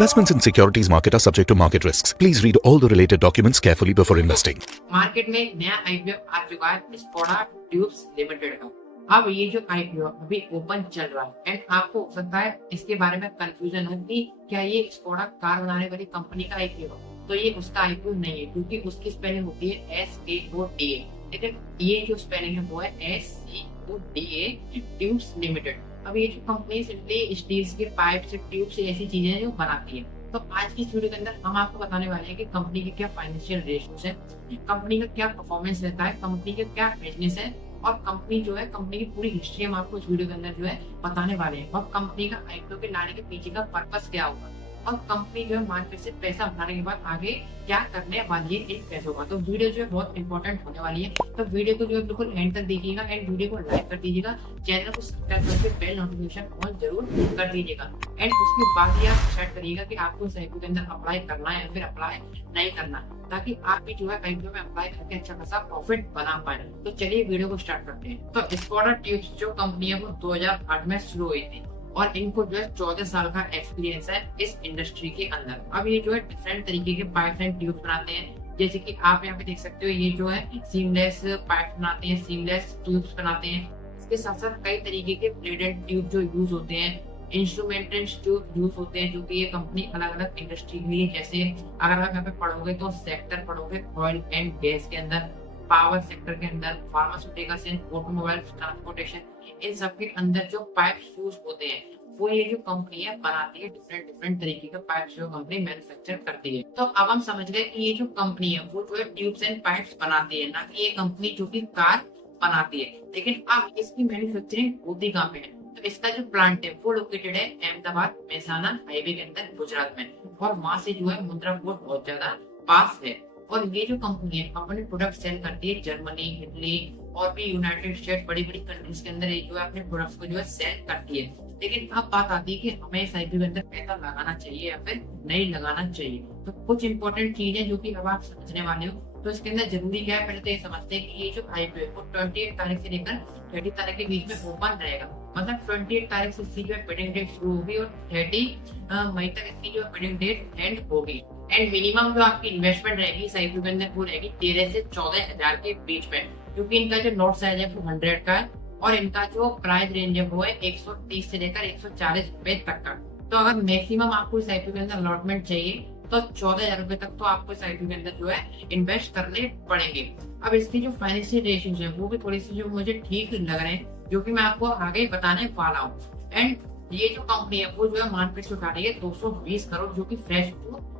Investments in securities market are subject to market risks. Please read all the related documents carefully before investing. Market में एक नया IPO आ चुका है Skoda tubes limited का। अब ये जो आईपीओ अभी ओपन चल रहा है एंड आपको हो सकता है इसके बारे में कंफ्यूजन हो कि क्या ये स्कोडा कार बनाने वाली कंपनी का आईपीओ, तो ये उसका आईपीओ नहीं है क्योंकि उसकी स्पेलिंग होती है SKODA, लेकिन ये जो स्पेलिंग है वो है SCODA ट्यूब्स लिमिटेड। अब ये जो कंपनी सिंपली स्टील्स के पाइप से ट्यूब से ऐसी चीजें जो बनाती है। तो आज की इस वीडियो के अंदर हम आपको बताने वाले हैं कि कंपनी के क्या फाइनेंशियल रेशियोज है, कंपनी का क्या परफॉर्मेंस रहता है, कंपनी का क्या बिजनेस है और कंपनी जो है कंपनी की पूरी हिस्ट्री हम आपको इस वीडियो के अंदर जो है बताने वाले हैं और कंपनी का आईपीओ के लाने के पीछे का पर्पस क्या होगा और कंपनी जो है मार्केट से पैसा उठाने के बाद आगे क्या करने वाली है इन पैसों का। तो वीडियो जो है बहुत इंपॉर्टेंट होने वाली है, तो वीडियो को जो है बिल्कुल एंड तक देखिएगा एंड वीडियो को लाइक कर दीजिएगा, चैनल को सब्सक्राइब करके बेल नोटिफिकेशन ऑन जरूर कर दीजिएगा एंड उसके बाद ही आप डिसाइड करिएगा कि आपको इस आईपीओ के अंदर अप्लाई करना है या फिर अप्लाई नहीं करना, ताकि आप भी जो है आईपीओ में अप्लाई करके अच्छा खासा प्रॉफिट बना पाए। तो चलिए वीडियो को स्टार्ट करते हैं। तो स्कोडा ट्यूब्स जो कंपनी है वो 2008 में शुरू हुई थी और इनको जो है 14 साल का एक्सपीरियंस है इस इंडस्ट्री के अंदर। अब ये जो है डिफरेंट तरीके के पाइप एंड ट्यूब्स बनाते हैं, जैसे कि आप यहाँ पे देख सकते हो ये जो है सीमलेस पाइप बनाते हैं, सीमलेस ट्यूब्स बनाते हैं। इसके साथ साथ कई तरीके के ब्लेड एंड ट्यूब जो यूज होते हैं, इंस्ट्रूमेंटेड ट्यूब यूज होते हैं, जो कि ये कंपनी अलग अलग इंडस्ट्री के लिए, जैसे अगर आप यहाँ पे पढ़ोगे तो सेक्टर पढ़ोगे ऑयल एंड गैस के अंदर, पावर सेक्टर के अंदर, फार्मास्यूटिकल्स एंड ऑटोमोबाइल ट्रांसपोर्टेशन, इन सब के अंदर जो पाइप्स यूज होते हैं वो ये जो कंपनी है बनाती है। डिफरेंट तरीके के पाइप्स जो कंपनी मैन्युफैक्चर करती है। तो अब हम समझ गए कि ये जो कंपनी है वो जो है ट्यूब्स एंड पाइप्स बनाती है, ना कि ये कंपनी जो कि कार बनाती है। लेकिन अब इसकी मैन्युफैक्चरिंग होती कहाँ पे है? तो इसका जो प्लांट है वो लोकेटेड है अहमदाबाद मेहसाना हाईवे के अंदर गुजरात में, और वहां से जो है मुंद्रा पोर्ट बहुत ज्यादा पास है। और ये जो कंपनी है अपने प्रोडक्ट सेल करती है जर्मनी, इटली और भी यूनाइटेड स्टेट, बड़ी बड़ी कंट्रीज के अंदर ये जो है अपने प्रोडक्ट्स को जो है सेल करती है। लेकिन अब बात आती है कि हमें इस आईपीओ के अंदर पैसा लगाना चाहिए या फिर नहीं लगाना चाहिए। तो कुछ इंपॉर्टेंट चीजें जो कि अब आप समझने वाले हो, तो इसके अंदर जरूरी क्या है पहले तो ये समझते हैं कि ये जो आईपीओ है वो 28 तारीख से लेकर 30 तारीख के बीच में ओपन रहेगा। मतलब 28 तारीख से इसकी जो है बिडिंग डेट शुरू होगी और 30 मई तक इसकी जो बिडिंग डेट एंड होगी। एंड मिनिमम जो आपकी इन्वेस्टमेंट रहेगी इस आईपीओ के अंदर वो रहेगी 13 से 14 हजार के बीच में, क्योंकि इनका जो नोट साइज है वो 100 का है और इनका जो प्राइस रेंज है वो है 130 से लेकर 140 रुपए तक का। तो अगर मैक्सिमम आपको इस आईपीओ के अंदर अलॉटमेंट चाहिए तो 14,000 रुपए तक तो आपको इस आईपीओ के अंदर जो है इन्वेस्ट करने पड़ेंगे। अब इसकी जो फाइनेंशियल रेशियोज है वो भी थोड़ी सी जो मुझे ठीक लग रहे हैं, जो कि मैं आपको आगे बताने वाला हूँ। एंड ये जो कंपनी है वो जो है मार्केट से उठा रही है 220 करोड़, जो कि फ्रेश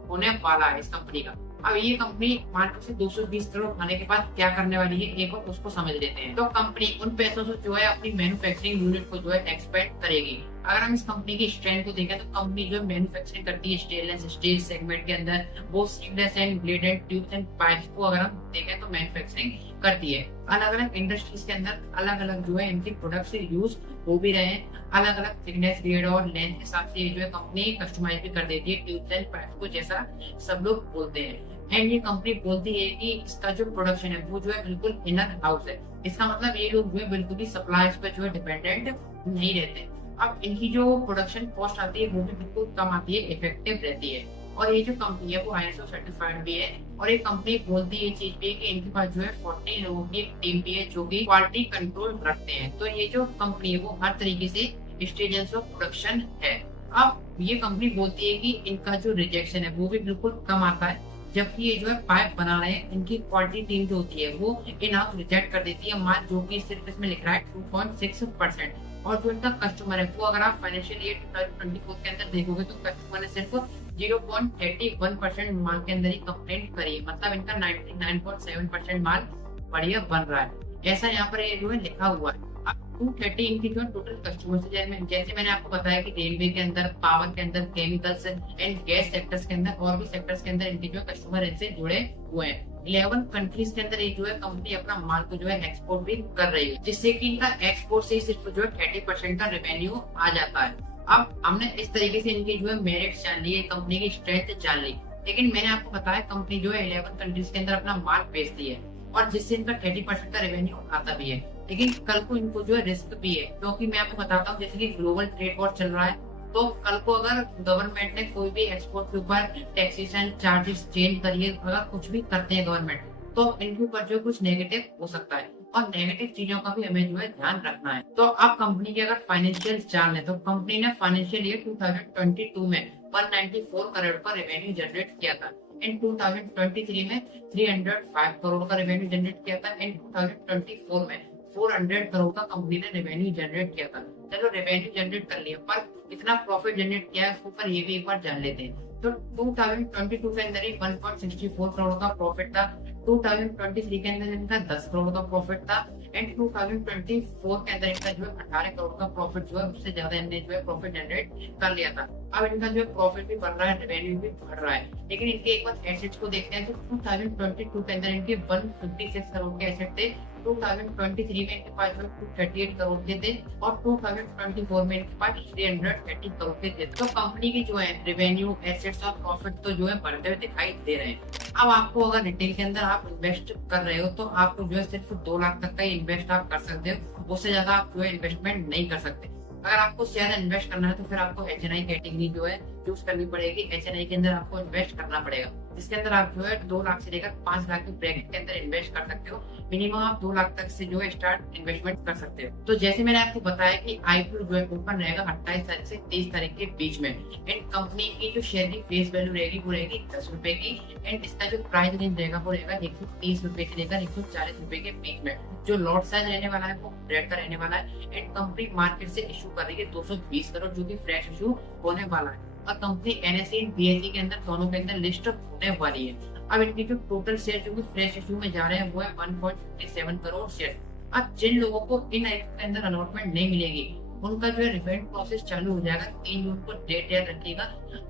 होने वाला है इस कंपनी का। अब ये कंपनी मार्केट से 220 करोड़ आने के बाद क्या करने वाली है एक बार उसको समझ लेते हैं। तो कंपनी उन पैसों से जो है अपनी मैन्युफैक्चरिंग यूनिट को जो है एक्सपेंड करेगी। अगर हम इस कंपनी की स्ट्रेंथ को देखें तो कंपनी जो मैन्युफैक्चरिंग करती है स्टेनलेस स्टील सेगमेंट के अंदर, वो seamless and blade and tubes and pipes को अगर हम देखें तो मैन्युफैक्चरिंग करती है। अलग अलग इंडस्ट्रीज के अंदर अलग अलग जो है इनके प्रोडक्ट्स यूज हो भी रहे हैं, अलग अलग थिकनेस, ग्रेड और लेंथ के हिसाब से जो है कंपनी कस्टमाइज भी कर देती है ट्यूब्स एंड पाइप्स को, जैसा सब लोग बोलते हैं। एंड ये कंपनी बोलती है कि इसका जो प्रोडक्शन है वो जो है बिल्कुल इनर हाउस है। इसका मतलब ये लोग जो है बिल्कुल भी सप्लायर्स पे जो है डिपेंडेंट नहीं रहते। अब इनकी जो प्रोडक्शन कॉस्ट आती है वो भी बिल्कुल कम आती है, इफेक्टिव रहती है। और ये जो कंपनी है वो ISO सर्टिफाइड भी है और ये कंपनी बोलती है ये चीज भी है कि इनके पास जो है 40 लोगों की एक टीम भी है जो कि क्वालिटी कंट्रोल रखते हैं। तो ये जो कंपनी है वो हर तरीके से स्टेजेस ऑफ प्रोडक्शन है। अब ये कंपनी बोलती है कि इनका जो रिजेक्शन है वो भी बिल्कुल कम आता है, जबकि ये जो है पाइप बना रहे हैं इनकी क्वालिटी टीम जो होती है वो इन हाउस रिजेक्ट कर देती है माल, जो कि सिर्फ इसमें लिख रहा है 2.6%। और जो इनका कस्टमर है वो अगर आप फाइनेंशियल ईयर 2024 के अंदर देखोगे तो कस्टमर ने सिर्फ 0.31% माल के अंदर ही कंप्लेंट करी है। मतलब इनका 99.7% माल बढ़िया बन रहा है, ऐसा यहाँ पर ये जो है लिखा हुआ है। अब 230 इनकी जो टोटल कस्टमर्स है, जैसे मैंने आपको बताया कि रेलवे के अंदर, पावर के अंदर, केमिकल्स एंड गैस सेक्टर्स के अंदर और भी सेक्टर्स के अंदर इनके जो कस्टमर इनसे जुड़े हुए हैं। 11 कंट्रीज के अंदर ये जो है कंपनी अपना माल को जो है एक्सपोर्ट भी कर रही है, जिससे कि इनका एक्सपोर्ट से सिर्फ जो है 30% का रेवेन्यू आ जाता है। अब हमने इस तरीके से इनकी जो है मेरिट्स जान ली, कंपनी की स्ट्रेंथ जान ली, लेकिन मैंने आपको बताया कंपनी जो है 11 कंट्रीज के अंदर अपना माल बेचती है और जिससे इनका 30% का रेवेन्यू आता भी है। लेकिन कल को इनको जो है रिस्क भी है, क्योंकि मैं आपको बताता हूँ जैसे कि ग्लोबल ट्रेड वॉर चल रहा है तो कल को अगर गवर्नमेंट ने कोई भी एक्सपोर्ट के ऊपर टैक्सेशन चार्जेस चेंज करिए, अगर कुछ भी करते हैं गवर्नमेंट, तो इनके ऊपर जो कुछ नेगेटिव हो सकता है और नेगेटिव चीजों का भी हमें जो है ध्यान रखना है। तो आप कंपनी के अगर फाइनेंशियल चार्ट लें तो कंपनी ने फाइनेंशियल ईयर 2022 में 194 करोड़ का रेवेन्यू जनरेट किया था। इन 2023 में 305 करोड़ का रेवेन्यू जनरेट किया था। इन 2024 में 400 करोड़ का कंपनी ने रेवेन्यू जनरेट किया था। चलो रेवेन्यू जनरेट कर लिया, पर कितना प्रॉफिट जनरेट किया है उसके ऊपर ये भी एक बार जान लेते हैं। तो 2022 के अंदर ही 1.64 करोड़ का प्रॉफिट था। 2023 के अंदर इनका 10 करोड़ का प्रॉफिट था एंड 2024 के अंदर इनका जो है 18 करोड़ का प्रॉफिट जो है उससे ज्यादा इनने जो है प्रॉफिट जनरेट कर लिया था। अब इनका जो है प्रॉफिट भी बढ़ रहा है, रेवेन्यू भी बढ़ रहा है, लेकिन इनके एक बार एसेट्स को देखते हैं तो 2022 के अंदर इनके 156 करोड़ के एसेट थे। 2023 में इनके पास जो 238 करोड़ के थे और 2024 में इनके पास 330 करोड़ के थे। तो कंपनी की जो है रेवेन्यू, एसेट्स और प्रॉफिट तो जो है बढ़ते हुए दिखाई दे रहे हैं। अब आपको अगर रिटेल के अंदर आप इन्वेस्ट कर रहे हो तो आपको जो है सिर्फ 2 लाख तक का इन्वेस्ट आप कर सकते हो, उससे ज्यादा आप जो है इन्वेस्टमेंट नहीं कर सकते। अगर आपको ज्यादा इन्वेस्ट करना है तो फिर आपको HNI कैटेगरी जो है चूज करनी पड़ेगी। HNI के अंदर आपको इन्वेस्ट करना पड़ेगा, जिसके अंदर आप जो है 2 लाख से लेकर 5 लाख के ब्रैकेट के अंदर इन्वेस्ट कर सकते हो। मिनिमम आप 2 लाख तक से जो है स्टार्ट इन्वेस्टमेंट कर सकते हो। तो जैसे मैंने आपको बताया कि IPO जो है ओपन रहेगा 28 तारीख से 30 तारीख के बीच में। एंड कंपनी की जो शेयर की फेस वैल्यू रहेगी वो रहेगी 10 रुपए की एंड इसका जो प्राइस रेंज रहेगा वो रहेगा 130 रुपए से लेकर 140 रुपए के बीच में। जो लॉट साइज रहने वाला है वो 100 का रहने वाला है एंड कंपनी मार्केट से इशू कर रही है 220 करोड़ जो कि फ्रेश इशू होने वाला है और कंपनी NSE और BSE के अंदर दोनों के अंदर लिस्ट होने वाली है। अब इनकी जो टोटल शेयर जो कि फ्रेश इशू में जा रहे हैं वो है 1.57 करोड़ शेयर। अब जिन लोगों को इन IPO के अंदर अलॉटमेंट नहीं मिलेगी उनका जो है रिफंड प्रोसेस चालू हो जाएगा। 3 जून को डेट याद रखिएगा।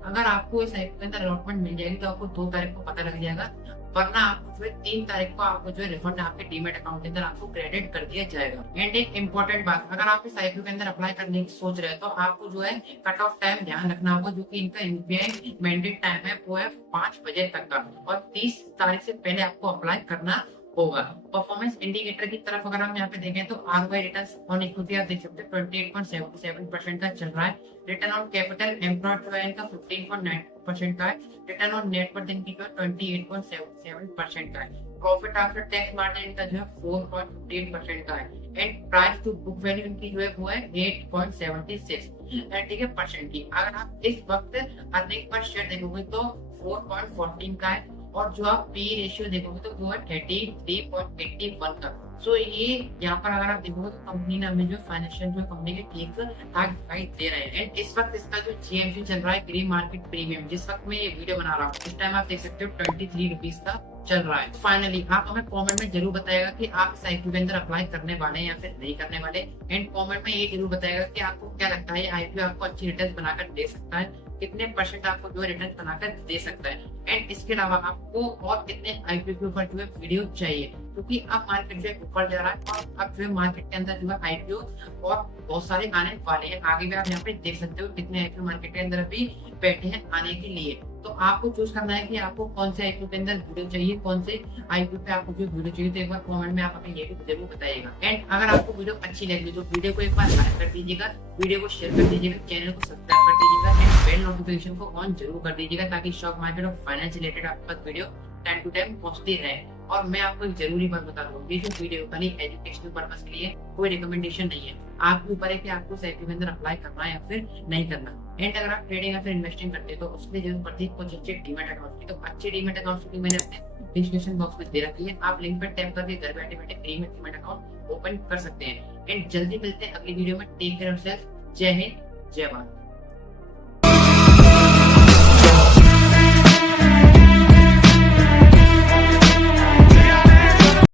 अगर आपको इस IPO के अंदर अलॉटमेंट मिल जाएगी तो आपको 2 तारीख को पता लग जाएगा, वरना आपको जो है 3 तारीख को आपको जो है रिफंड आपके डीमेट अकाउंट के अंदर आपको क्रेडिट कर दिया जाएगा। एंड एक इम्पोर्टेंट बात, अगर आप इस IPO के अंदर अप्लाई करने की सोच रहे हैं तो आपको जो है कट ऑफ टाइम ध्यान रखना होगा, जो कि इनका UPI मैंडेट टाइम है वो है 5 बजे तक का और 30 तारीख से पहले आपको अप्लाई करना होगा। परफॉर्मेंस इंडिकेटर की तरफ अगर हम यहाँ पे देखें तो ROI रिटर्न ऑन इक्विटी आप देख सकते हैं 28.77% का चल रहा है। रिटर्न ऑन कैपिटल एम्प्लॉयड जो है इनका 15.9% का है। रिटर्न ऑन नेट वर्थ इनकी जो है 28.77% का है। प्रॉफिट आफ्टर टैक्स मार्जिन इनका जो है 4.15% का है and price to book value इनकी जो है वो है 8.76 ठीक है परसेंट की। अगर आप इस वक्त अर्निंग पर शेयर देखोगे तो 4.14 का है और जो आप पी रेशियो देखोगे तो वो है 33.81 का। सो ये यहाँ पर अगर आप देखोगे तो कंपनी ने हमें जो फाइनेंशियल जो कंपनी के ठीक ठाक दिखाई दे रहे हैं। एंड इस वक्त इसका जो GMC चल रहा है ग्रीन मार्केट प्रीमियम, जिस वक्त मैं ये वीडियो बना रहा हूँ इस टाइम आप देख सकते हो 23 रुपीज का चल रहा है। फाइनली आप हमें कमेंट में जरूर बताएगा कि आप इस IPO के अंदर अप्लाई करने वाले हैं या फिर नहीं करने वाले। एंड कमेंट में ये जरूर बताएगा कि आपको क्या लगता है IPO आपको अच्छी रिटर्न बनाकर दे सकता है, कितने % आपको जो रिटर्न बनाकर दे सकता है। एंड इसके अलावा आपको और कितने IPO के ऊपर जो है वीडियो चाहिए, क्योंकि अब मार्केट जो है ऊपर जा रहा है और अब जो है मार्केट के अंदर जो है IPO और बहुत सारे आने वाले हैं। आगे भी आप यहाँ पे देख सकते हो कितने IPO मार्केट के अंदर अभी बैठे हैं आने के लिए। तो आपको चूज करना है कि आपको कौन से IPO के अंदर वीडियो चाहिए, कौन से IPO पे आपको जो वीडियो चाहिए। तो एक बार कमेंट में आप हमें ये भी जरूर बताइएगा। एंड अगर आपको वीडियो अच्छी लगी तो वीडियो को एक बार लाइक कर दीजिएगा, वीडियो को शेयर कर दीजिएगा, चैनल को सब्सक्राइब कर दीजिएगा एंड बेल नोटिफिकेशन को ऑन जरूर कर दीजिएगा ताकि स्टॉक मार्केट और फाइनेंस रिलेटेड आपके पास वीडियो टाइम टू टाइम पहुंचती रहे। और मैं आपको एक जरूरी बात बता दूं, ये जो वीडियो खाली एजुकेशनल पर्पस के लिए कोई रिकमेंडेशन नहीं है। आपके ऊपर है कि आपको IPO के अंदर अप्लाई करना है या फिर नहीं करना। एंड अगर आप ट्रेडिंग या फिर इन्वेस्टिंग करते हैं तो उसके लिए जरूर पड़ती है कुछ अच्छे डीमेट अकाउंट की। तो अच्छे डीमेट अकाउंट की मैंने अपने डिस्क्रिप्शन बॉक्स में दे रखी है, आप लिंक पर टैप करके घर बैठे बैठे फ्री में डीमेट अकाउंट ओपन कर सकते हैं। एंड जल्दी मिलते हैं अगली वीडियो में। Take care of yourself. जय हिंद, जय भारत।